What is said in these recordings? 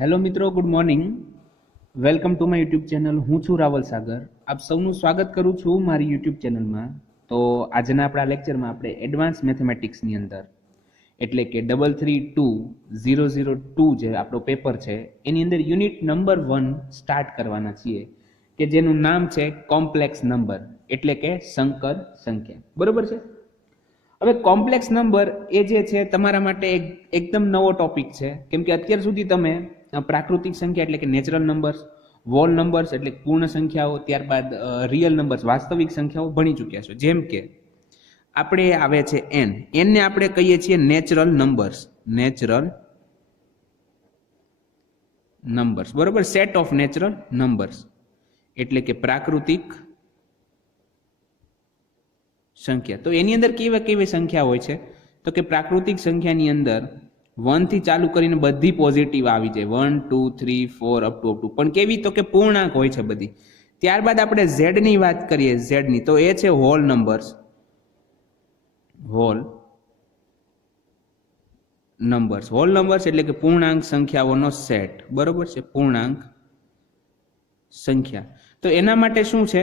Hello મિત્રો, good morning. Welcome to my YouTube channel. હું છું રાવલ સાગર. આપ સૌનું સ્વાગત કરું છું મારી યુટ્યુબ ચેનલમાં. તો આજના આપણા લેક્ચરમાં આપણે એડવાન્સ મેથેમેટિક્સની અંદર એટલે કે 332-002 જે આપણો પેપર છે એની અંદર યુનિટ નંબર 1 સ્ટાર્ટ કરવાના છીએ કે જેનું નામ છે કોમ્પ્લેક્સ નંબર એટલે કે સંકર સંખ્યા. બરોબર છે. હવે કોમ્પ્લેક્સ નંબર એ જે છે તમારા માટે એકદમ નવો ટોપિક છે, કેમ કે અત્યાર સુધી તમે પ્રાકૃતિક સંખ્યા એટલે કે નેચરલ નંબર્સ, હોલ નંબર્સ એટલે પૂર્ણ સંખ્યાઓ, ત્યારબાદ રિયલ નંબર્સ વાસ્તવિક સંખ્યાઓ ભણી ચૂક્યા છો. જેમ કે આપણે આવે છે એન, એનને આપણે કહીએ છીએ નેચરલ નંબર્સ. બરોબર, સેટ ઓફ નેચરલ નંબર્સ એટલે કે પ્રાકૃતિક સંખ્યા. તો એની અંદર કેવી કેવી સંખ્યા હોય છે? તો કે પ્રાકૃતિક સંખ્યાની અંદર 1 થી ચાલુ કરીને બધી પોઝિટિવ આવી જાય, 1 2 3 4 અપ ટુ પણ કેવી? તો કે પૂર્ણાંક હોય છે બધી. ત્યારબાદ આપણે ઝેડ ની વાત કરીએ, ઝેડ ની, તો એ છે હોલ નંબર્સ એટલે કે પૂર્ણાંક સંખ્યાઓનો સેટ. બરોબર છે, પૂર્ણાંક સંખ્યા. તો એના માટે શું છે?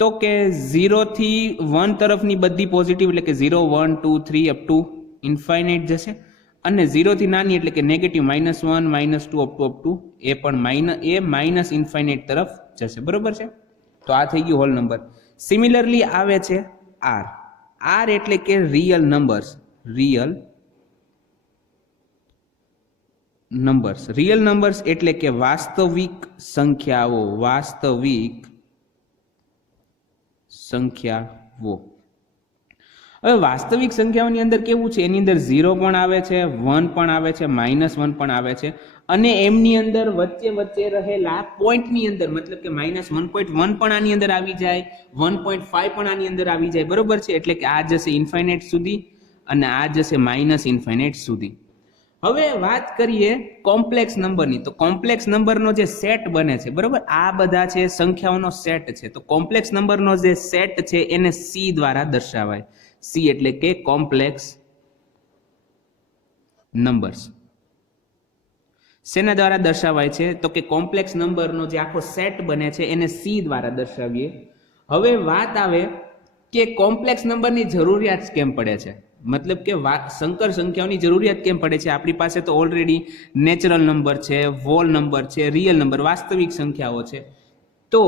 તો કે 0 થી 1 તરફની બધી પોઝિટિવ એટલે કે 0 1 2 3 અપ ટુ ઇન્ફાઇનાઇટ જશે, અને 0 થી નાની એટલે કે નેગેટિવ -1 -2 અપ ટુ એ પણ માઇનસ ઇન્ફાઇનાઇટ તરફ જશે. બરોબર છે. તો આ થઈ ગયું હોલ નંબર. સિમિલરલી આવે છે આર એટલે કે રિયલ નંબર્સ એટલે કે વાસ્તવિક સંખ્યાઓ. હવે વાસ્તવિક સંખ્યાઓની અંદર કેવું છે? એની અંદર 0 પણ આવે છે, 1 પણ આવે છે, -1 પણ આવે છે, અને એમની અંદર વચ્ચે રહેલા પોઈન્ટની અંદર મતલબ કે -1.1 પણ આની અંદર આવી જાય, 1.5 પણ આની અંદર આવી જાય. બરોબર છે. એટલે કે આ જશે ઇન્ફાઇનાઇટ સુધી અને આ જશે માઇનસ ઇન્ફાઇનાઇટ સુધી. હવે વાત કરીએ કોમ્પ્લેક્સ નંબરની. તો કોમ્પ્લેક્સ નંબરનો જે સેટ બને છે, બરોબર, આ બધા છે સંખ્યાઓનો સેટ છે. તો કોમ્પ્લેક્સ નંબરનો જે સેટ છે એને સી દ્વારા દર્શાવાય. સી એટલે કે કોમ્પ્લેક્સ નંબર્સ. શેના દ્વારા દર્શાવાય છે? તો કે કોમ્પ્લેક્સ નંબરનો જે આખો સેટ બને છે એને સી દ્વારા દર્શાવીએ. હવે વાત આવે કે કોમ્પ્લેક્સ નંબરની જરૂરિયાત કેમ પડે છે, મતલબ કે સંકર સંખ્યાઓની જરૂરિયાત કેમ પડે છે? આપણી પાસે તો ઓલરેડી નેચરલ નંબર છે, હોલ નંબર છે, રિયલ નંબર વાસ્તવિક સંખ્યાઓ છે. તો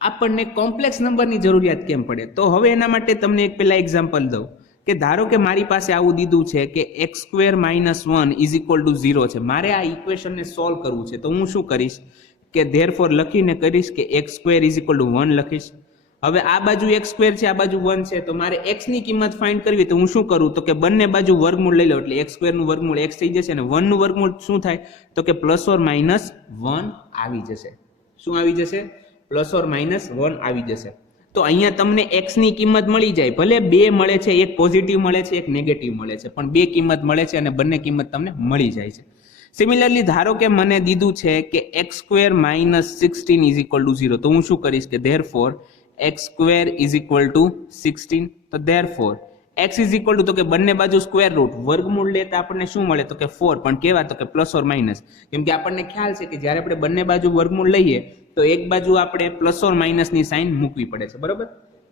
આપણને કોમ્પ્લેક્સ નંબરની જરૂરિયાત કેમ પડે? તો હવે એના માટે તમને એક પહેલા એક્ઝામ્પલ દઉં કે ધારો કે મારી પાસે આવું દીધું છે કે x² - 1 = 0 છે. મારે આ ઇક્વેશનને સોલ્વ કરવું છે. તો હું શું કરીશ કે ધેરફોર લખીને કરીશ કે x² = 1 લખીશ. હવે આ બાજુ x² છે, આ બાજુ 1 છે, તો મારે x ની કિંમત ફાઇન્ડ કરવી. તો હું શું કરું? તો કે બંને બાજુ વર્ગમૂળ લઈ લો એટલે x² નું વર્ગમૂળ x થઈ જશે અને 1 નું વર્ગમૂળ શું થાય? તો કે ±1 આવી જશે. શું આવી જશે? ±1 આવી જશે. તો અહીંયા તમને x ની કિંમત મળી જાય. ભલે બે મળે છે, એક પોઝિટિવ મળે છે, એક નેગેટિવ મળે છે, પણ બે કિંમત મળે છે અને બંને કિંમત તમને મળી જાય છે. સિમિલરલી ધારો કે મને દીધું છે કે x² - 16 = 0. તો હું શું કરીશ કે ધેરફોર x² = 16. તો ધેરફોર x = તો કે બંને બાજુ સ્ક્વેર રૂટ વર્ગમૂળ લેતા આપણને શું મળે? તો કે 4. પણ કેવા? તો કે ±, કેમ કે આપણને ખ્યાલ છે કે જ્યારે આપણે બંને બાજુ વર્ગમૂળ લઈએ તો એક બાજુ આપણે ± ની સાઇન મૂકવી પડે છે. બરોબર.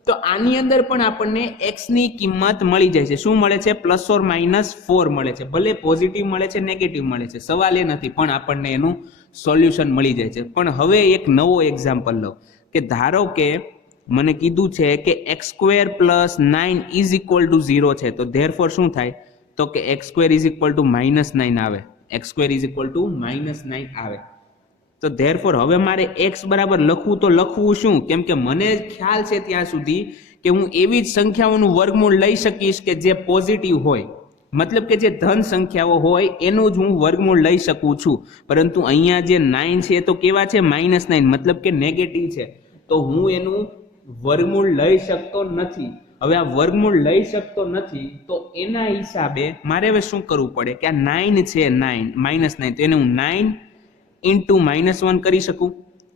તો આની અંદર પણ આપણને x ની કિંમત મળી જાય છે. શું મળે છે? ±4 મળે છે. ભલે પોઝિટિવ મળે છે, નેગેટિવ મળે છે, સવાલ એ નથી, પણ આપણને એનું સોલ્યુશન મળી જાય છે. પણ હવે એક નવો એક્ઝામ્પલ લો કે ધારો કે મને કીધું છે કે x² + 9 = 0 છે. તો ધેરફોર શું થાય? તો કે x² = -9 આવે. x² = -9 આવે. તો ધેરફોર હવે મારે x બરાબર લખવું તો લખવું શું? કેમ કે મને ખ્યાલ છે ત્યાં સુધી કે હું એવી જ સંખ્યાઓનું વર્ગમૂળ લઈ શકીશ કે જે પોઝિટિવ હોય, મતલબ કે જે ધન સંખ્યાઓ હોય એનું જ હું વર્ગમૂળ લઈ શકું છું. પરંતુ અહીંયા જે 9 છે તો કેવા છે? -9, મતલબ કે નેગેટિવ છે. તો હું એનું વર્ગમૂળ લઈ શકતો નથી. હવે આ વર્ગમૂળ લઈ શકતો નથી તો એના હિસાબે મારે હવે શું કરવું પડે કે આ 9 છે, -9, તો એને હું 9 × -1 કરી શકું.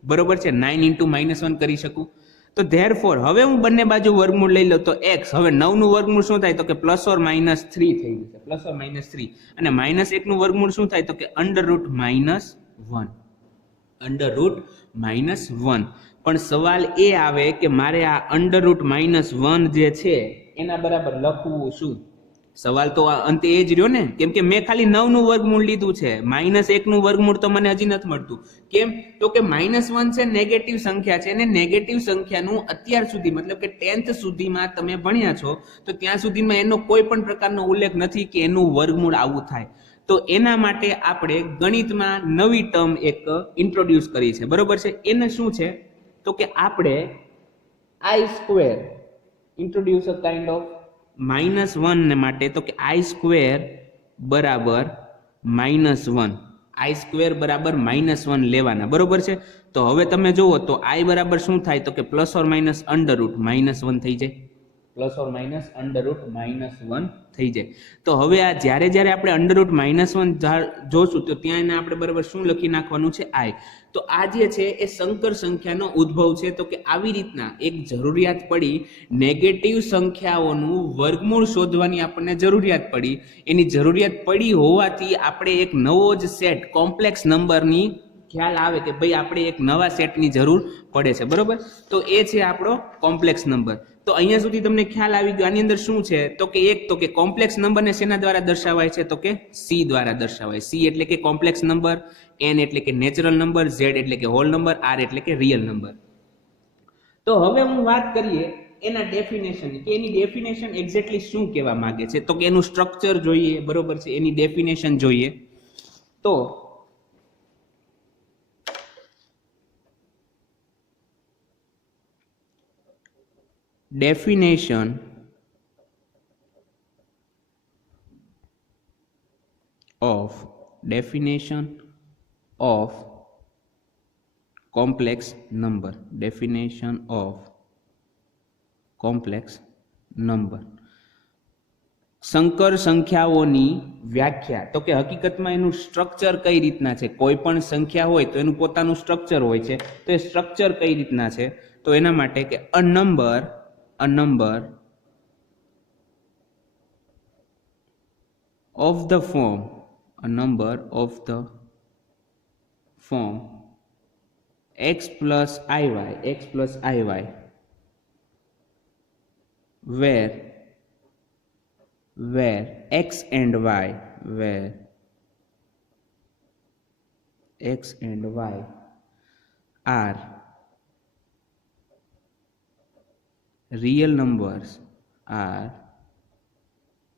બરોબર છે, 9 × -1 કરી શકું. તો ધેરફોર હવે હું બંને બાજુ વર્ગમૂળ લઈ લઉં તો x, હવે 9 નું વર્ગમૂળ શું થાય તો કે +or -3 થઈ જશે, +or -3, અને -1 નું વર્ગમૂળ શું થાય તો કે √-1, √-1. પણ સવાલ એ આવે કે મારે આ √-1 જે છે એના બરાબર લખવું શું? સવાલ તો અંતે એ જ રહ્યો ને, કેમ કે મેં ખાલી 9 નું વર્ગમૂળ લીધું છે, -1 નું વર્ગમૂળ તો મને હજી નથી મળતું. કેમ તો કે -1 છે નેગેટિવ સંખ્યા છે, અને નેગેટિવ સંખ્યાનું અત્યાર સુધી મતલબ કે 10th સુધીમાં તમે ભણ્યા છો તો ત્યાં સુધીમાં એનો કોઈ પણ પ્રકારનો ઉલ્લેખ નથી કે એનું વર્ગમૂળ આવું થાય. તો એના માટે આપણે ગણિતમાં નવી ટર્મ એક ઇન્ટ્રોડ્યુસ કરી છે, બરોબર છે. એને શું છે તો કે આપણે i² introduce a kind of -1 ને માટે, તો કે i² બરાબર -1, i² બરાબર -1 લેવાના, બરોબર છે. તો હવે તમે જુઓ તો i બરાબર શું થાય તો કે +or-√-1 થઈ જાય, +or-√-1 થઈ જાય. તો હવે આ જ્યારે આપણે √-1 જોશું તો ત્યાં એને આપણે બરાબર શું લખી નાખવાનું છે i. તો આ જે છે એ સંકર સંખ્યાનો ઉદ્ભવ છે. તો કે આવી રીતના એક જરૂરિયાત પડી, નેગેટિવ સંખ્યાઓનું વર્ગમૂળ શોધવાની આપણને જરૂરિયાત પડી. એની જરૂરિયાત પડી હોવાથી આપણે એક નવો જ સેટ કોમ્પ્લેક્સ નંબરની ખ્યાલ આવે કે ભાઈ આપણે એક નવા સેટની જરૂર પડે છે, બરોબર. તો એ છે આપણો કોમ્પ્લેક્સ નંબર. તો અહીંયા સુધી તમને ખ્યાલ આવી ગયો. આની અંદર શું છે તો કે કોમ્પ્લેક્સ નંબરને શેના દ્વારા દર્શાવાય છે તો કે c દ્વારા દર્શાવાય. c એટલે કે કોમ્પ્લેક્સ નંબર, n એટલે કે નેચરલ નંબર, z એટલે કે હોલ નંબર, r એટલે કે રિયલ નંબર. તો હવે હું વાત કરીએ એના ડેફિનેશન કે એની ડેફિનેશન એક્ઝેક્ટલી શું કહેવા માંગે છે. તો કે એનું સ્ટ્રક્ચર જોઈએ, બરોબર છે, એની ડેફિનેશન જોઈએ. તો definition of complex number, definition of complex number, સંકર સંખ્યાઓની વ્યાખ્યા. તો કે હકીકતમાં એનું સ્ટ્રક્ચર કઈ રીતના છે, કોઈ પણ સંખ્યા હોય તો એનું પોતાનું સ્ટ્રક્ચર હોય છે. તો એ સ્ટ્રક્ચર કઈ રીતના છે તો એના માટે કે a number of the form x plus iy where x and y are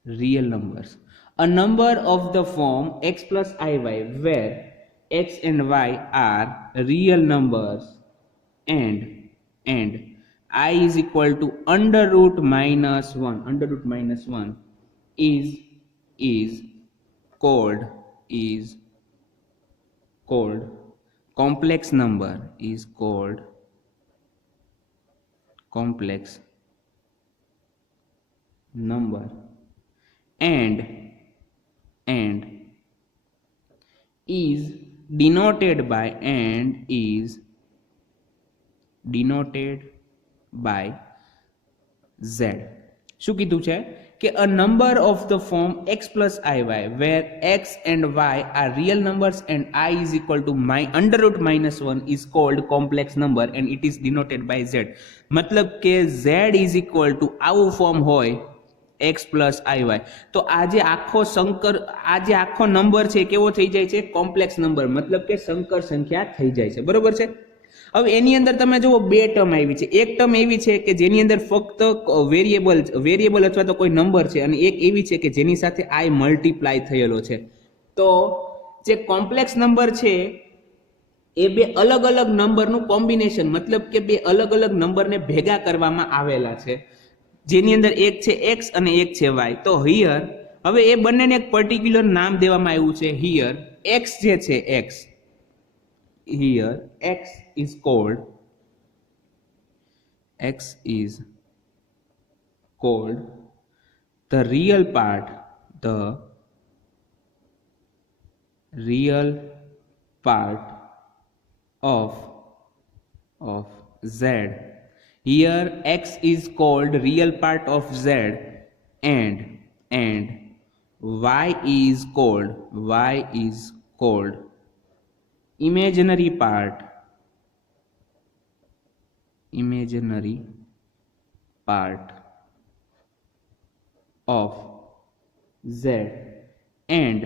real numbers, a number of the form x plus iy where x and y are real numbers and I is equal to √-1 is called complex number, and is denoted by z. શું કીધું છે કે a number of the form x plus iy where x and y are real numbers and I is equal to √-1 is called complex number and it is denoted by z. મતલબ કે z is equal to આવું form હોય x plus iy, તો આ જે આખો number છે કેવો થઈ જાય છે, કોમ્પ્લેક્સ નંબર, મતલબ કે સંકર સંખ્યા થઈ જાય છે, બરોબર છે. હવે એની અંદર તમે જુઓ બે ટર્મ આવી છે. એક ટર્મ એવી છે કે જેની અંદર ફક્ત વેરિયેબલ અથવા તો કોઈ નંબર છે, અને એક એવી છે કે જેની સાથે i મલ્ટીપ્લાય થયેલો છે. તો જે કોમ્પ્લેક્સ નંબર છે એ બે અલગ અલગ નંબરનું કોમ્બિનેશન, મતલબ કે બે અલગ અલગ નંબરને ભેગા કરવામાં આવેલા છે, જેની અંદર એક છે x અને એક છે y. તો હિયર હવે એ બંનેને એક પર્ટિક્યુલર નામ દેવામાં આવ્યું છે. હિયર x જે છે x is called the real part of z. here x is called real part of z and y is called imaginary part of z and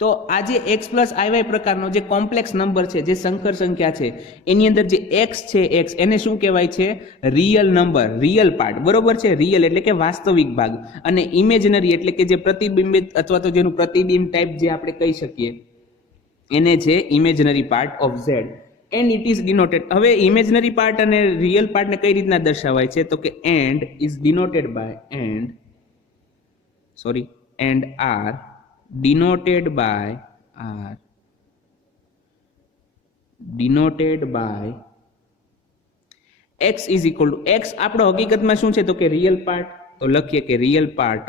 તો આ જે x પ્લસ આઈ પ્રકારનો જે કોમ્પ્લેક્સ નંબર છે, જે સંકર સંખ્યા છે, એની અંદર જે x છે, x એને શું કહેવાય છે? રિયલ નંબર, રિયલ પાર્ટ, બરોબર છે? રિયલ એટલે કે વાસ્તવિક ભાગ, અને ઇમેજનરી એટલે કે જે પ્રતિબિંબિત અથવા તો જેનું પ્રતિબિંબ ટાઈપ જે આપણે કહી શકીએ એને છે imaginary part of z and it is denoted. હવે ઇમેજનરી પાર્ટ અને રિયલ પાર્ટને કઈ રીતના દર્શાવાય છે? તો કે and is denoted by and are denoted by x is equal to x આપણો હકીકતમાં શું છે? તો કે રિયલ પાર્ટ. તો લખીએ કે રિયલ પાર્ટ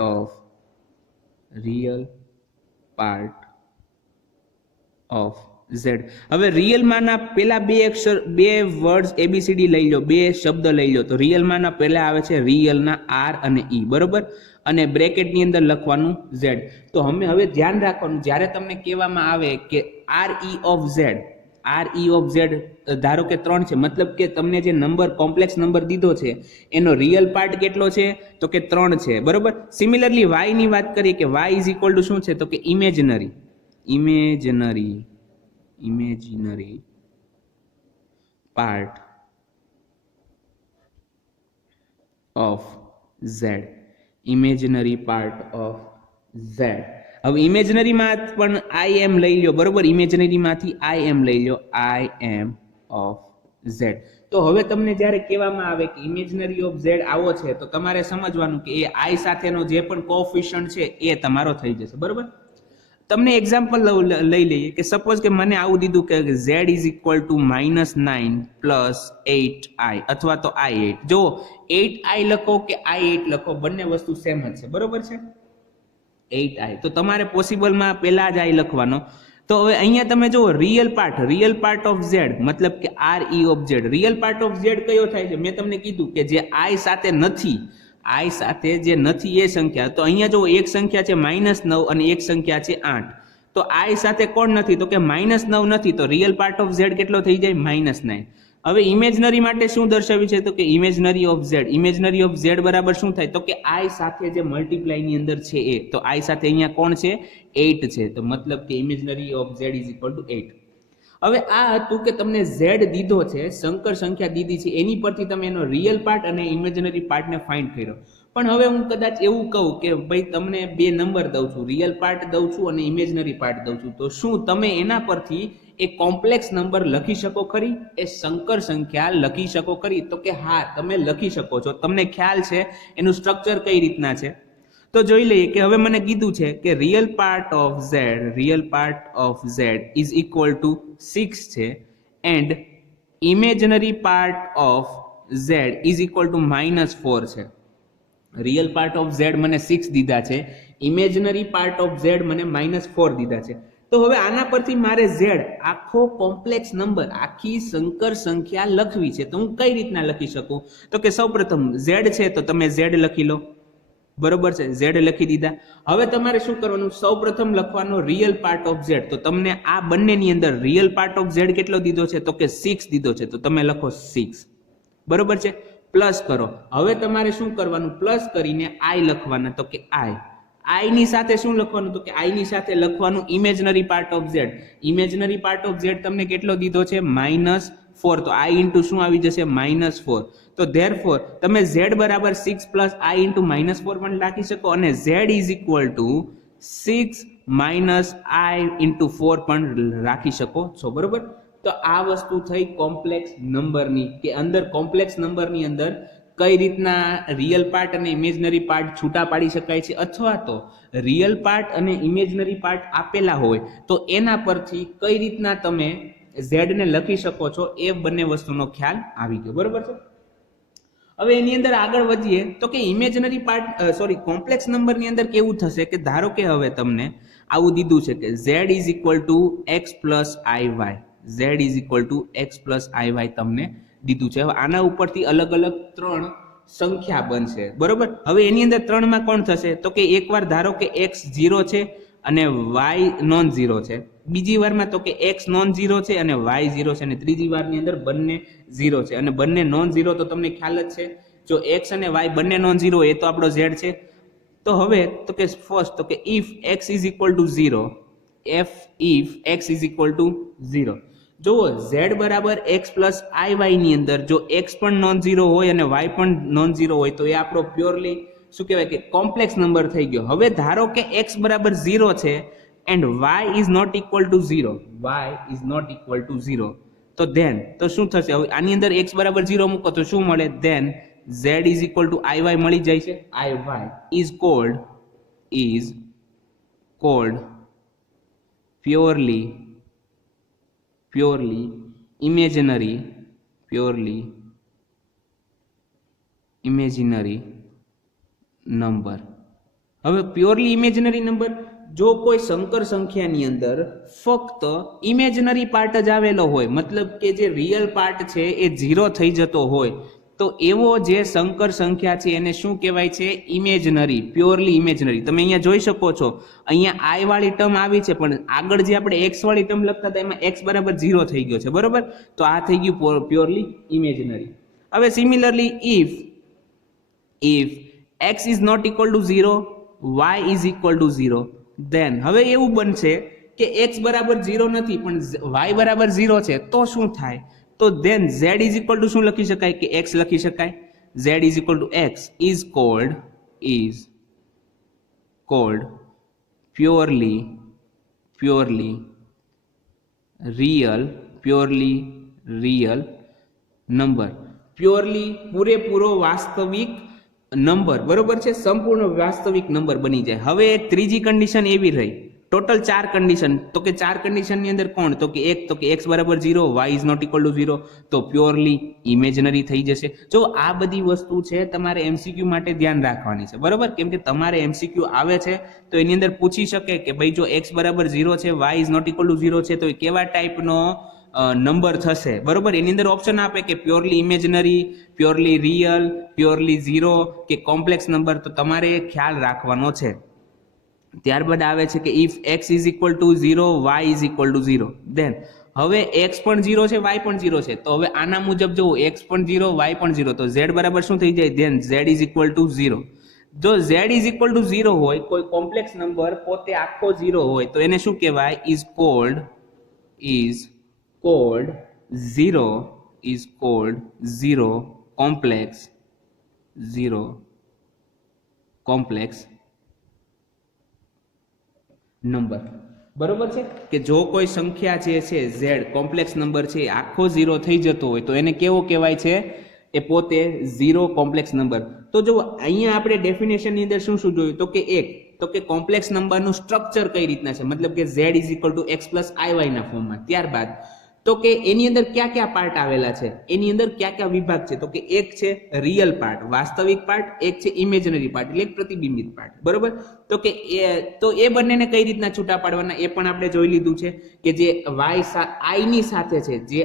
ઓફ z. હવે રિયલ માના પેલા બે અક્ષર, બે વર્ડ્સ એબીસીડી લઈ લો, બે શબ્દ લઈ લો. તો રિયલ માના પહેલા આવે છે રિયલ ના r અને e, બરોબર, અને બ્રેકેટ ની અંદર લખવાનું z. તો હવે ધ્યાન રાખવાનું, જ્યારે તમને કહેવામાં આવે કે re of z, ધારો કે 3 છે, મતલબ કે તમને જે નંબર કોમ્પ્લેક્સ નંબર દીધો છે એનો રિયલ પાર્ટ કેટલો છે? તો કે 3 છે, બરોબર. સિમિલરલી y ની વાત કરીએ કે y ઇઝ ઇક્વલ ટુ શું છે? તો કે ઇમેજનરી પાર્ટ ઓફ z. હવે ઇમેજનરીમાં પણ આઈ એમ લઈ લો, બરોબર, ઇમેજનરીમાંથી આઈ એમ લઈ લો, આઈ એમ ઓફ z. તો હવે તમને જ્યારે કહેવામાં આવે કે ઇમેજનરી ઓફ z આવો છે, તો તમારે સમજવાનું કે એ આઈ સાથેનો જે પણ કોએફિશિયન્ટ છે એ તમારો થઈ જશે, બરોબર. તમને એક્ઝામ્પલ લઈ લઈએ કે સપોઝ કે મને આવું દીધું કે z is equal to -9 plus 8i અથવા તો i8. જો 8i લખો કે i8 લખો, બંને વસ્તુ સેમ જ છે, બરોબર છે? 8i તો તમારે પોસિબલમાં પહેલા જ i લખવાનો. તો હવે અહીંયા તમે જુઓ રિયલ પાર્ટ ઓફ z મતલબ કે re of z. Real part of z કયો થાય છે? મેં તમને કીધું કે જે i સાથે નથી, i સાથે જે નથી એ સંખ્યા. તો અહીંયા જો એક સંખ્યા છે -9 અને એક સંખ્યા છે 8. તો i સાથે કોણ નથી? તો કે -9 નથી. તો રિયલ પાર્ટ ઓફ z કેટલો થઈ જાય? -9. હવે ઇમેજનરી માટે શું દર્શાવ્યું છે? તો કે ઇમેજનરી ઓફ z બરાબર શું થાય? તો કે i સાથે જે મલ્ટીપ્લાય ની અંદર છે એ. તો i સાથે અહીંયા કોણ છે? 8 છે. તો મતલબ કે imaginary of z is equal to 8. હવે આ હતું કે તમને z દીધો છે, સંકર સંખ્યા દીધી છે, એની પરથી તમે એનો રિયલ પાર્ટ અને ઇમેજનરી પાર્ટને ફાઇન્ડ કર્યો. પણ હવે હું કદાચ એવું કહું કે ભાઈ તમને બે નંબર દઉં છું, રિયલ પાર્ટ દઉં છું અને ઇમેજનરી પાર્ટ દઉં છું, તો શું તમે એના પરથી એ કોમ્પ્લેક્સ નંબર લખી શકો ખરી? એ સંકર સંખ્યા લખી શકો ખરી? તો કે હા, તમે લખી શકો છો. તમને ખ્યાલ છે એનું સ્ટ્રક્ચર કઈ રીતના છે? તો જોઈ લઈએ કે હવે મને કીધું છે કે real part of z is equal to 6 છે and imaginary part of z is equal to -4 છે. રિયલ પાર્ટ ઓફ z મને 6 દીધા છે, ઇમેજનરી પાર્ટ ઓફ z મને -4 દીધા છે. તો હવે આના પરથી મારે z આખો કોમ્પ્લેક્સ નંબર, આખી સંકર સંખ્યા લખવી છે. તો હું કઈ રીતના લખી શકું? તો કે સૌપ્રથમ z છે તો તમે z લખી લો, બરોબર છે? z લખી દીધા. હવે તમારે શું કરવાનું? સૌપ્રથમ લખવાનો રિયલ પાર્ટ ઓફ z. તો તમને આ બંનેની અંદર રિયલ પાર્ટ ઓફ z કેટલો દીધો છે? તો કે 6 દીધો છે. તો તમે લખો 6, બરોબર છે? પ્લસ કરો. હવે તમારે શું કરવાનું? પ્લસ કરીને i લખવાના. તો કે i ની સાથે શું લખવાનું? તો કે i ની સાથે લખવાનું imaginary part of z. Imaginary part of z તમને કેટલો દીધો છે? -4. તો i ઇન્ટુ શું આવી જશે? -4. તો ધેરફોર તમે z બરાબર 6 પ્લસ i ઇન્ટુ -4 પણ લખી શકો અને z is equal to 6 minus i into 4 પણ રાખી શકો છો, બરોબર? તો આ વસ્તુ થઈ કોમ્પ્લેક્સ નંબરની, કે અંદર કોમ્પ્લેક્સ નંબરની અંદર કઈ રીતના રિયલ પાર્ટ અને ઇમેજનરી પાર્ટ છૂટા પાડી શકાય છે, અથવા તો રિયલ પાર્ટ અને ઇમેજનરી પાર્ટ આપેલા હોય તો એના પરથી કઈ રીતના તમે z ને લખી શકો છો, એ બંને વસ્તુનો ખ્યાલ આવી ગયો, બરોબર છે? હવે એની અંદર આગળ વધીએ તો કે ઇમેજનરી પાર્ટ કોમ્પ્લેક્સ નંબરની અંદર કેવું થશે કે ધારો કે હવે તમને આવું દીધું છે કે z is equal to x plus iy, z is equal to x plus iy તમને દીધું છે. હવે આના ઉપરથી અલગ અલગ 3 સંખ્યા બનશે, બરોબર. હવે એની અંદર 3 માં કોણ થશે? તો કે એકવાર ધારો કે x 0 છે અને y નોન 0 છે, બીજી વારમાં તો કે x નોન 0 છે અને y 0 છે, અને ત્રીજી વારની અંદર બંને 0 છે અને બંને નોન 0 તો તમને ખ્યાલ જ છે, જો x અને y બંને નોન 0 એ તો આપણો z છે. તો હવે તો કે ફર્સ્ટ તો કે if x is equal to 0, if x is equal to 0, જો z બરાબર x પ્લસ iy ની અંદર જો x પણ નોન 0 હોય અને y પણ નોન 0 હોય તો એ આપણો પ્યોરલી શું કહેવાય કે કોમ્પ્લેક્સ નંબર થઈ ગયો. હવે ધારો કે x બરાબર 0 છે and y is not equal to 0, y is not equal to 0, તો then તો શું થશે? હવે આની અંદર x બરાબર 0 મૂકો તો શું મળે? then z is equal to iy મળી જાય છે. iy is called purely imaginary number. હવે પ્યોરલી ઇમેજિનરી નંબર, જો કોઈ સંકર સંખ્યાની અંદર ફક્ત ઇમેજિનરી પાર્ટ જ આવેલો હોય, મતલબ કે જે રિયલ પાર્ટ છે એ 0 થઈ જતો હોય, તો એવો જે સંકર સંખ્યા છે એને શું કહેવાય છે? Imaginary, purely imaginary. તમે અહીંયા જોઈ શકો છો, અહીંયા i વાળી ટર્મ આવી છે, પણ આગળ જે આપણે x વાળી ટર્મ લખતા હતા એમાં x બરાબર 0 થઈ ગયો છે, બરોબર. તો આ થઈ ગયું પ્યોરલી ઇમેજનરી. હવે similarly if x is not equal to 0, y is equal to 0, then હવે એવું બનશે કે x બરાબર 0 નથી પણ y બરાબર 0 છે, તો શું થાય? તો then z is equal to શું લખી શકાય? કે x લખી શકાય. z is equal to x is called purely real number. Purely પૂરેપૂરો વાસ્તવિક નંબર, બરોબર છે, સંપૂર્ણ વાસ્તવિક નંબર બની જાય. હવે એક ત્રીજી કન્ડિશન એવી રહી, ટોટલ 4 કન્ડિશન, તો કે 4 કન્ડિશન ની અંદર કોણ? તો કે એક તો કે x બરાબર 0, y is not equal to 0, તો પ્યોરલી ઇમેજનરી થઈ જશે. જો આ બધી વસ્તુ છે તમારે MCQ માટે ધ્યાન રાખવાની છે, બરોબર, કેમ કે તમારે MCQ આવે છે તો એની અંદર પૂછી શકે કે ભાઈ જો x બરાબર 0 છે, y is not equal to 0 છે, તો એ કેવા ટાઈપનો નંબર થશે, બરોબર. એની અંદર ઓપ્શન આપે કે purely imaginary, purely real, purely 0 કે કોમ્પ્લેક્સ નંબર, તો તમારે ખ્યાલ રાખવાનો છે. ત્યારબાદ આવે છે કે if x is equal to 0, y is equal to 0, then હવે x પણ 0 છે, y પણ 0 છે, તો હવે આના મુજબ જો x પણ 0, y પણ 0, તો z બરાબર શું થઈ જાય? then z is equal to 0. જો z is equal to 0 હોય, કોઈ કોમ્પ્લેક્સ નંબર પોતે આખો 0 હોય, તો એને શું કહેવાય? is called 0 complex નંબર, બરોબર છે. કે જો કોઈ સંખ્યા જે છે z કોમ્પ્લેક્સ નંબર છે આખો 0 થઈ જતો હોય તો એને કેવો કહેવાય છે? એ પોતે 0 કોમ્પ્લેક્સ નંબર. તો જો અહીંયા આપણે ડેફિનેશન ની અંદર શું જોયું? તો કે કોમ્પ્લેક્સ નંબરનું સ્ટ્રક્ચર કઈ રીતના છે, મતલબ કે z is equal to x plus iy ના ફોર્મમાં. ત્યારબાદ તો કે એની અંદર કયા કયા પાર્ટ આવેલા છે, એની અંદર કયા કયા વિભાગ છે? તો કે એક છે રિયલ પાર્ટ, વાસ્તવિક પાર્ટ, એક છે ઇમેજનરી પાર્ટ એટલે પ્રતિબિંબિત પાર્ટ, બરોબર. તો એ બંનેને કઈ રીતના છૂટા પાડવાના એ પણ આપણે જોઈ લીધું છે કે જે i ની સાથે છે, જે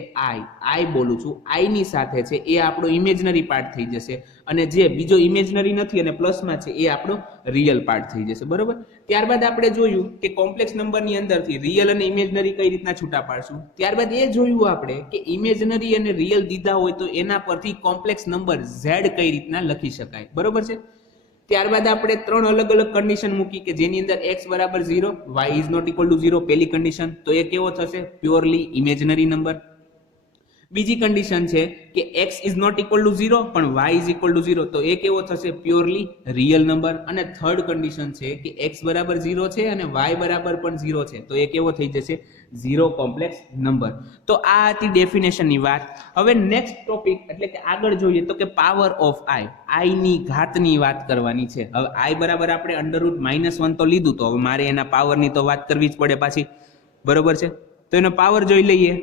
i બોલું છું i ની સાથે છે એ આપણો ઇમેજનરી પાર્ટ થઈ જશે, અને જે બીજો ઇમેજનરી નથી અને પ્લસમાં છે એ આપણો રિયલ પાર્ટ થઈ જશે, બરોબર. ત્યારબાદ આપણે જોયું કે કોમ્પ્લેક્સ નંબરની અંદરથી રિયલ અને ઇમેજનરી કઈ રીતના છૂટા પાડશું. ત્યારબાદ એ જોયું આપણે કે ઇમેજનરી અને રિયલ દીધા હોય તો એના પરથી કોમ્પ્લેક્સ નંબર z કઈ રીતના લખી શકાય, બરોબર છે. ત્યારબાદ આપણે 3 અલગ અલગ કન્ડિશન મૂકી કે જેની અંદર x બરાબર 0, y is not equal to 0 પહેલી કન્ડિશન, તો એ કેવો થશે? Purely imaginary number. બીજી કન્ડિશન છે કે x is not equal to 0 પણ y ઇઝ ઇક્વલ ટુ 0, તો એ કેવો થશે? Purely real number. અને થર્ડ કન્ડિશન છે કે x બરાબર 0 છે અને y બરાબર પણ 0 છે, તો એ કેવો થઈ જશે? 0 કોમ્પ્લેક્સ નંબર. તો આ હતી ડેફિનેશનની વાત. હવે નેક્સ્ટ ટોપિક એટલે કે આગળ જોઈએ તો કે પાવર ઓફ i ની ઘાતની વાત કરવાની છે. હવે i બરાબર આપણે અંડરરૂટ -1 તો લીધું, તો હવે મારે એના પાવરની તો વાત કરવી જ પડે પાછી, બરોબર છે. તો એનો પાવર જોઈ લઈએ.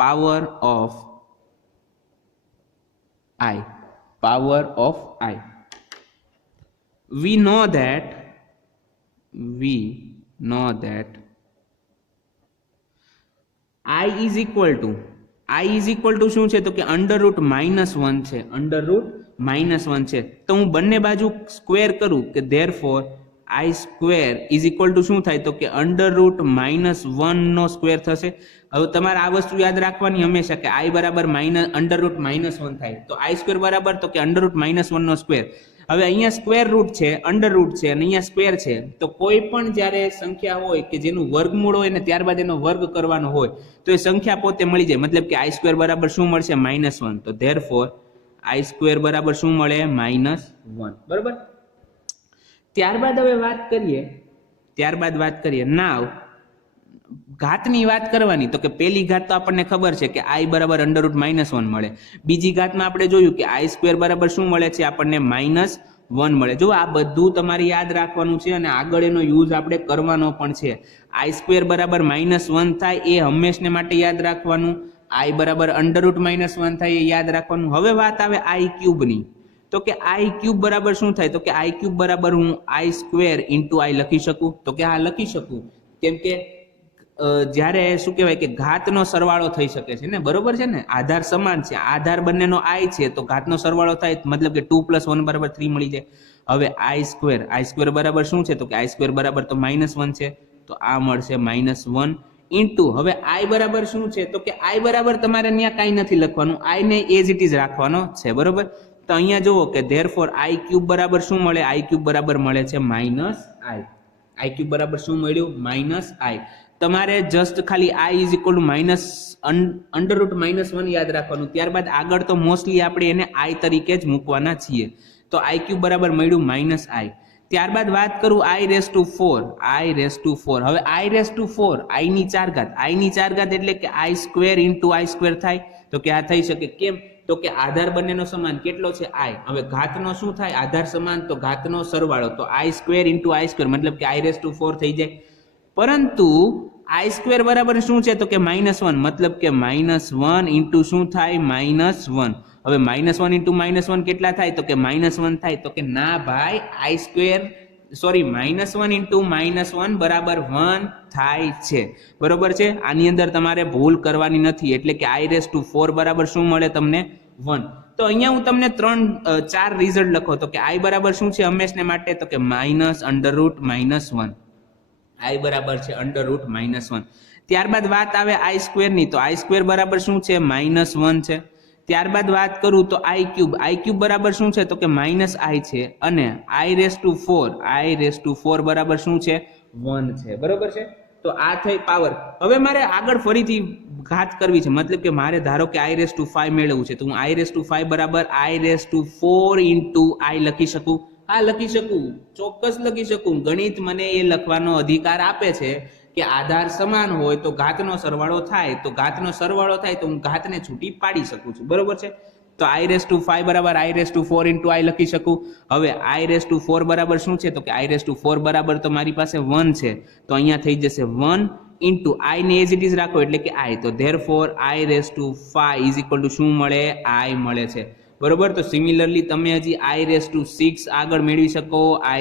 power of i, we know that i is equal to I is equal to શું છે તો કે √-1 છે, √-1 છે. તો હું બંને બાજુ સ્ક્વેર કરું કે therefore i square is equal to શું થાય તો કે √-1 નો સ્ક્વેર થશે. હવે તમારે આ વસ્તુ યાદ રાખવાની હંમેશા કે આઈ બરાબર √-1 થાય તો આઈ સ્ક્વેર બરાબર તો કે √-1 નો સ્ક્વેર. હવે અહીંયા સ્ક્વેર રૂટ છે, અંડર રૂટ છે અને અહીંયા સ્ક્વેર છે. તો કોઈ પણ જ્યારે સંખ્યા હોય કે જેનું વર્ગમૂળ હોય ને ત્યારબાદ એનો વર્ગ કરવાનો હોય તો એ સંખ્યા પોતે મળી જાય. મતલબ કે આઈ સ્ક્વેર બરાબર શું મળશે -1. તો ધેરફોર આઈ સ્ક્વેર બરાબર શું મળે -1. બરાબર. ત્યારબાદ હવે વાત કરીએ નાવ ઘાતની વાત કરવાની. તો કે પહેલી ઘાત તો આપણને ખબર છે કે આઈ બરાબર √-1 મળે. બીજી ઘાતમાં આપણે જોયું કે આઈ સ્ક્વેર બરાબર શું મળે છે આપણને -1 મળે. જો આ બધું તમારે યાદ રાખવાનું છે અને આગળ એનો યુઝ આપણે કરવાનો પણ છે. આઈ સ્ક્વેર બરાબર -1 થાય એ હંમેશને માટે યાદ રાખવાનું. આઈ બરાબર √-1 થાય એ યાદ રાખવાનું. હવે વાત આવે આઈ ક્યુબની. તો કે આઈ ક્યુબ બરાબર શું થાય તો કે આઈ ક્યુબ બરાબર હું આઈ સ્ક્વેર ઇન્ટુ આઈ લખી શકું. તો કે હા લખી શકું, કેમ કે જ્યારે શું કહેવાય કે ઘાતનો સરવાળો થઈ શકે છે ને, બરોબર છે ને, આધાર સમાન છે, આધાર બંનેનો આઈ છે તો ઘાતનો સરવાળો થાય મતલબ કે 2 + 1 બરાબર 3 મળી જાય. હવે આઈ સ્ક્વેર બરાબર શું છે તો કે આઈ સ્ક્વેર બરાબર તો -1 છે તો આ મળશે -1 ઇન્ટુ હવે આઈ બરાબર શું છે તો કે આઈ બરાબર તમારે અહીંયા કાંઈ નથી લખવાનું, આઈ ને એઝ ઇટ ઇઝ રાખવાનો છે. બરોબર. તો અહીંયા જુઓ કે ધેરફોર આઈ ક્યુબ બરાબર શું મળે, આઈ ક્યુબ બરાબર મળે છે -i. આઈ ક્યુબ બરાબર શું મળ્યું -i. તમારે જસ્ટ ખાલી આઈ ઇઝ ઇક્વલ ટુ √-1 યાદ રાખવાનું. ત્યારબાદ આગળ તો મોસ્ટલી આપણે એને આઈ તરીકે જ મૂકવાના છીએ. તો આઈ ક્યુબ બરાબર મળ્યું -i. ત્યારબાદ વાત કરું i⁴. હવે i⁴ આઈ ની 4 ઘાત, આઈ ની 4 ઘાત એટલે કે i square into i square થાય. તો કે આ થઈ શકે. કેમ તો કે આધાર બંનેનો સમાન કેટલો છે આઈ. હવે ઘાતનો શું થાય, આધાર સમાન તો ઘાતનો સરવાળો તો i square into i square મતલબ કે i⁴ થઈ જાય. પરંતુ આઈ સ્ક્વેર બરાબર શું છે તો કે -1 મતલબ કે -1 ઇન્ટુ શું થાય -1. હવે -1 ઇન્ટુ -1 કેટલા થાય તો કે -1 થાય. તો કે ના ભાઈ આઈ સ્ક્વેર -1 ઇન્ટુ -1 બરાબર 1 થાય છે. બરોબર છે. આની અંદર તમારે ભૂલ કરવાની નથી. એટલે કે i⁴ બરાબર શું મળે તમને 1. તો અહીંયા હું તમને 4 રિઝલ્ટ લખો. તો કે આઈ બરાબર શું છે હંમેશને માટે તો કે -√-1. આઈ બરાબર છે √-1. ત્યારબાદ વાત આવે આઈ સ્ક્વેર ની. તો આઈ સ્ક્વેર બરાબર શું છે -1 છે. ત્યારબાદ વાત કરું તો આઈ ક્યુબ બરાબર શું છે તો કે -i છે અને i⁴ બરાબર શું છે 1 છે. બરોબર છે. તો આ થઈ પાવર. હવે મારે આગળ ફરીથી ઘાત કરવી છે, મતલબ કે મારે ધારો કે i⁵ મેળવવું છે તો હું i⁵ બરાબર i⁴ ઇન્ટુ આઈ લખી શકું. હા લખી શકું, ચોક્કસ લખી શકું. ગણિત મને એ લખવાનો અધિકાર આપે છે કે આધાર સમાન હોય તો ઘાતનો સરવાળો થાય, તો ઘાતનો સરવાળો થાય તો હું ઘાતને છૂટી પાડી શકું છું. બરોબર છે. તો i⁵ બરાબર i⁴ ઇન્ટુ આઈ લખી શકું. હવે i⁴ બરાબર શું છે તો કે i⁴ બરાબર તો મારી પાસે 1 છે તો અહીંયા થઈ જશે 1 ઇન્ટુ આઈ ને એઝ ઇટ ઇઝ રાખો એટલે કે આઈ. તો therefore i⁵ is equal to શું મળે, આઈ મળે છે. બરોબર. તો સિમિલરલી તમે હજી i⁶ આગળ મેળવી શકો, i⁷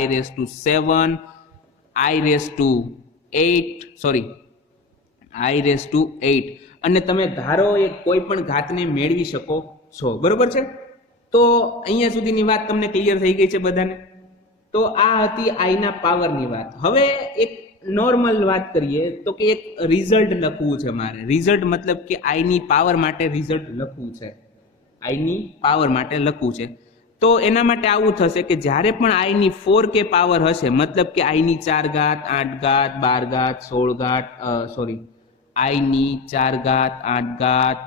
i⁸ અને તમે ધારો એ કોઈ પણ ઘાતને મેળવી શકો છો. બરોબર છે. તો અહીંયા સુધીની વાત તમને ક્લિયર થઈ ગઈ છે બધાને. તો આ હતી આઈના પાવરની વાત. હવે એક નોર્મલ વાત કરીએ તો કે એક રિઝલ્ટ લખવું છે મારે. રિઝલ્ટ મતલબ કે આઈની પાવર માટે રિઝલ્ટ લખવું છે. આઈની પાવર માટે લખવું છે તો એના માટે આવું થશે કે જ્યારે પણ આઈની 4k પાવર હશે, મતલબ કે આઈની 4 ઘાત 8 ઘાત 12 ઘાત 16 ઘાત આઈની 4 ઘાત 8 ઘાત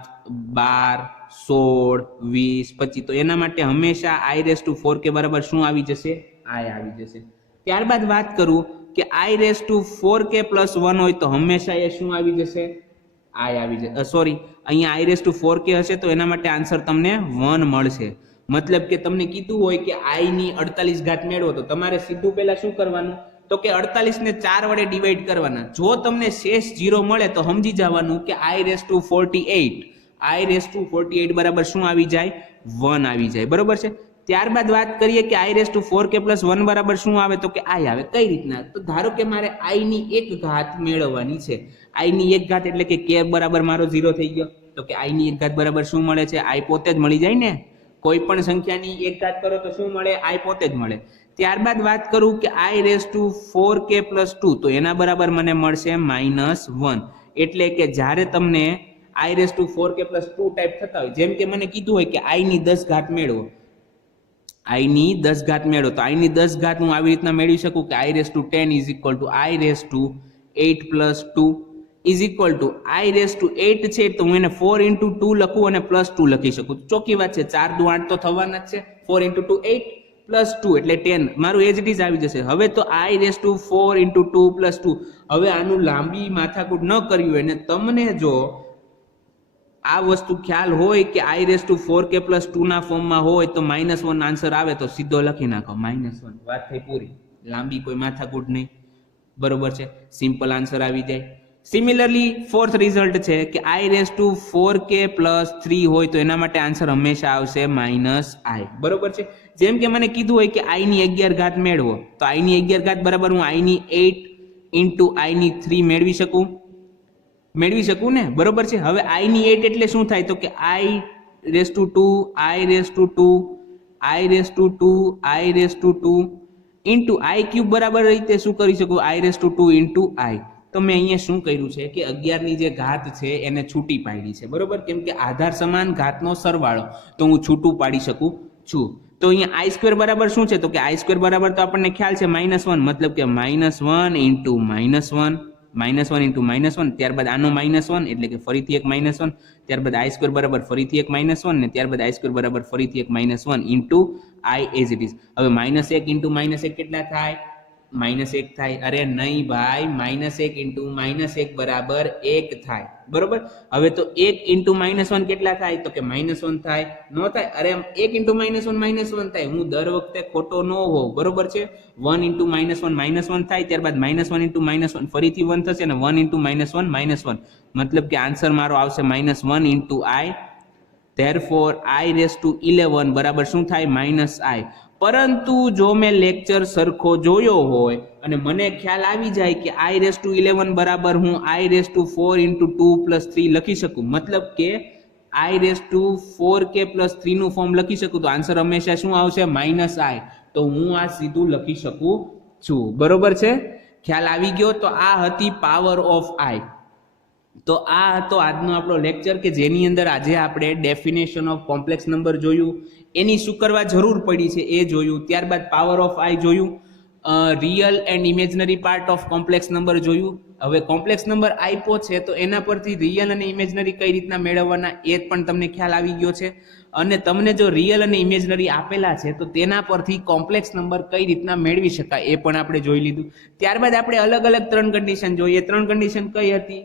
12 16 20 25 તો એના માટે હંમેશા i⁴k બરાબર શું આવી જશે, આઈ આવી જશે. ત્યારબાદ વાત કરું કે i⁴k + 1 હોય તો હંમેશા એ શું આવી જશે, આઈ આવી જશે. અહીંયા i⁴k હશે તો એના માટે આન્સર તમને 1 મળશે. મતલબ કે તમને કીધું હોય કે આઈ ની 48 ઘાત મેળવો તો તમારે સીધું પહેલા શું કરવાનું તો કે 48 ને 4 વડે ડિવાઈડ કરવાના. જો તમને શેષ 0 મળે તો સમજી જવાનું કે i⁴ બરાબર શું આવી જાય, 1 આવી જાય. બરોબર છે. ત્યારબાદ વાત કરીએ કે i⁴k + 1 બરાબર શું આવે તો કે આઈ આવે. કઈ રીતના? તો ધારો કે મારે આઈ ની 1 ઘાત મેળવવાની છે. આઈ ની 1 ઘાત એટલે કે k બરાબર મારો 0 થઈ ગયો. તો તો કે i ની એક ઘાત બરાબર શું મળે છે? i પોતે જ મળી જાય ને. કોઈ પણ સંખ્યાની એક ઘાત કરો તો શું મળે? i પોતે જ મળે. ત્યારબાદ વાત કરું કે i⁴k+2 તો એના બરાબર મને મળશે -1. એટલે કે જ્યારે તમને i⁴k+2 ટાઈપ થતા હોય, જેમ કે મને કીધું હોય કે i ની 10 ઘાત મેળવો, i ની 10 ઘાત મેળવો, તો i ની 10 ઘાત હું આવી રીતના મેળવી શકું કે i⁻10 i⁻8+2 i⁻8 છે તો હું એને 4 × 2 લખું અને +2 લખી શકું. ચોખ્ખી વાત છે, 4 દુ 8 તો થવાના જ છે. 4 × 2 8 +2 એટલે 10. મારું એજ ઇટ ઇઝ આવી જશે. હવે તો i⁴ × 2 +2. હવે આનું લાંબી માથાકૂટ ન કરવી હોય ને તમને જો આ વસ્તુ ખ્યાલ હોય કે i⁴k+2 ના ફોર્મમાં હોય તો -1 આન્સર આવે તો સીધો લખી નાખો -1. વાત થઈ પૂરી. લાંબી કોઈ માથાકૂટ નહીં. બરોબર છે, સિમ્પલ આન્સર આવી જાય. સિમિલરલી ફોર્થ રિઝલ્ટ છે કે i⁴k+3 હોય તો એના માટે આન્સર હંમેશા આવશે -i. બરોબર છે. જેમ કે મને કીધું હોય કે i ની 11 ઘાત મેળવો, તો i ની 11 ઘાત બરાબર હું i ની 8 × i ની 3 મેળવી શકું ને. બરોબર છે. હવે i ની 8 એટલે શું થાય? તો કે i⁻2 i⁻2 બરાબર રીતે શું કરી શકું? i⁻2 × i. તો મેં અહીંયા શું કર્યું છે કે 11 ની જે ઘાત છે એને છૂટી પાડી છે. બરોબર, કેમ કે આધાર સમાન ઘાતનો સરવાળો તો હું છૂટું પાડી શકું છું. તો અહીંયા i² બરાબર શું છે? તો કે i² બરાબર તો આપણને ખ્યાલ છે -1, મતલબ કે -1 × -1, ત્યારબાદ આનો -1 એટલે કે ફરીથી એક -1, ત્યારબાદ i² બરાબર ફરીથી એક -1 ને ત્યારબાદ i² બરાબર ફરીથી એક -1 × i એઝ ઇટ ઇઝ. હવે -1 × -1 કેટલા થાય? -1 થાય. અરે નહીં ભાઈ, -1 × -1 બરાબર 1 થાય. બરોબર. હવે તો 1 × -1 કેટલા થાય? તો કે -1 થાય. ન થાય? અરે 1 × -1 થાય. હું દર વખતે ખોટો ન હોઉં. બરોબર છે. 1 × -1 થાય, ત્યારબાદ -1 × -1 ફરીથી 1 થશે અને 1 × -1 મતલબ કે આન્સર મારો આવશે -1 × i. therefore i⁻11 બરાબર શું થાય? -i. પરંતુ જો મેં લેક્ચર સરખો જોયો હોય અને મને ખ્યાલ આવી જાય કે i⁻11 બરાબર હું i⁴ × 2 + 3 લખી શકું, મતલબ કે i⁴k+3 નું ફોર્મ લખી શકું, તો આન્સર હંમેશા શું આવશે? -i. તો હું આ સીધું લખી શકું છું. બરોબર છે, ખ્યાલ આવી ગયો? તો આ હતી પાવર ઓફ i. તો આ હતો આજનો આપણો લેક્ચર કે જેની અંદર આજે આપણે ડેફિનેશન ઓફ કોમ્પ્લેક્સ નંબર જોયું, એની શું કરવા જરૂર પડી છે એ જોયું, ત્યારબાદ પાવર ઓફ i જોયું, real and imaginary part of complex number જોયું. હવે કોમ્પ્લેક્સ નંબર આપ્યો છે તો એના પરથી રિયલ અને ઇમેજનરી કઈ રીતના મેળવવાના એ પણ તમને ખ્યાલ આવી ગયો છે. અને તમને જો રિયલ અને ઇમેજનરી આપેલા છે તો તેના પરથી કોમ્પ્લેક્સ નંબર કઈ રીતના મેળવી શકાય એ પણ આપણે જોઈ લીધું. ત્યારબાદ આપણે અલગ અલગ 3 કન્ડિશન જોઈએ. 3 કન્ડિશન કઈ હતી?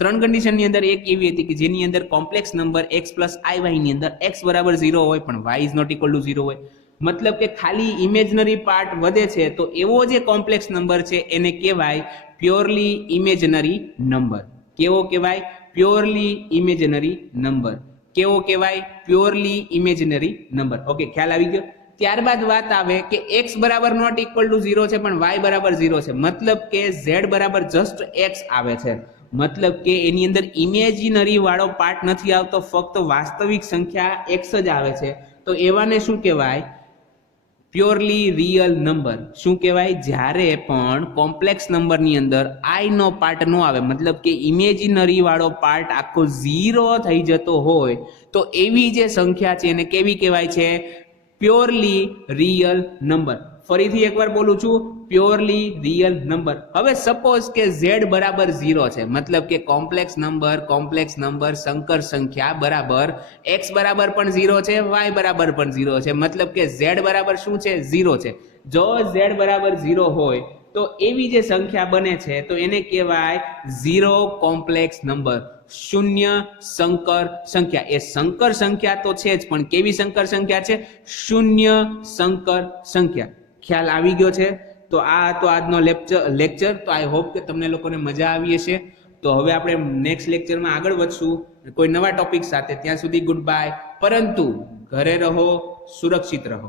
3 કન્ડિશનની અંદર એક એવી હતી કે જેની અંદર કોમ્પ્લેક્સ નંબર x + iy ની અંદર x બરાબર 0 હોય પણ y = 0 હોય. મતલબ કે ખાલી ઇમેજનરી પાર્ટ વધે છે તો એવો જે કોમ્પ્લેક્સ નંબર છે એને કહેવાય પ્યોરલી ઇમેજનરી નંબર. કેવો કહેવાય? Purely imaginary number. કેવો કહેવાય? Purely imaginary number. ઓકે, ખ્યાલ આવી ગયો? ત્યારબાદ વાત આવે કે x = ≠ 0 છે પણ y = 0 છે, મતલબ કે z = જસ્ટ x આવે છે. મતલબ કે એની અંદર ઇમેજિનરી વાળો પાર્ટ નથી આવતો, ફક્ત વાસ્તવિક સંખ્યા x જ આવે છે. તો એવાને શું કહેવાય? Purely real number. શું કહેવાય? જ્યારે પણ કોમ્પ્લેક્સ નંબરની અંદર i નો પાર્ટ ન આવે, મતલબ કે ઇમેજિનરી વાળો પાર્ટ આખો 0 થઈ જતો હોય તો એવી જે સંખ્યા છે એને કેવી કહેવાય છે? Purely real number. ફરીથી એકવાર બોલું છું, પ્યોરલી રિયલ નંબર. હવે સપોઝ કે z બરાબર 0 છે, મતલબ કે કોમ્પ્લેક્સ નંબર સંકર સંખ્યા બરાબર x બરાબર પણ 0 છે, y બરાબર પણ 0 છે, મતલબ કે z બરાબર શું છે? 0 છે. જો z બરાબર 0 હોય તો એવી જે સંખ્યા બને છે તો એને કહેવાય 0 કોમ્પ્લેક્સ નંબર, શૂન્ય સંકર સંખ્યા. એ સંકર સંખ્યા તો છે જ, પણ કેવી સંકર સંખ્યા છે? શૂન્ય સંકર સંખ્યા. ખ્યાલ આવી ગયો છે? તો આ તો આજનો લેક્ચર. તો આઈ હોપ કે તમને લોકોને મજા આવી હશે. તો હવે આપણે નેક્સ્ટ લેક્ચરમાં આગળ વધશું કોઈ નવા ટોપિક સાથે. ત્યાં સુધી ગુડ બાય. પરંતુ ઘરે રહો, સુરક્ષિત રહો.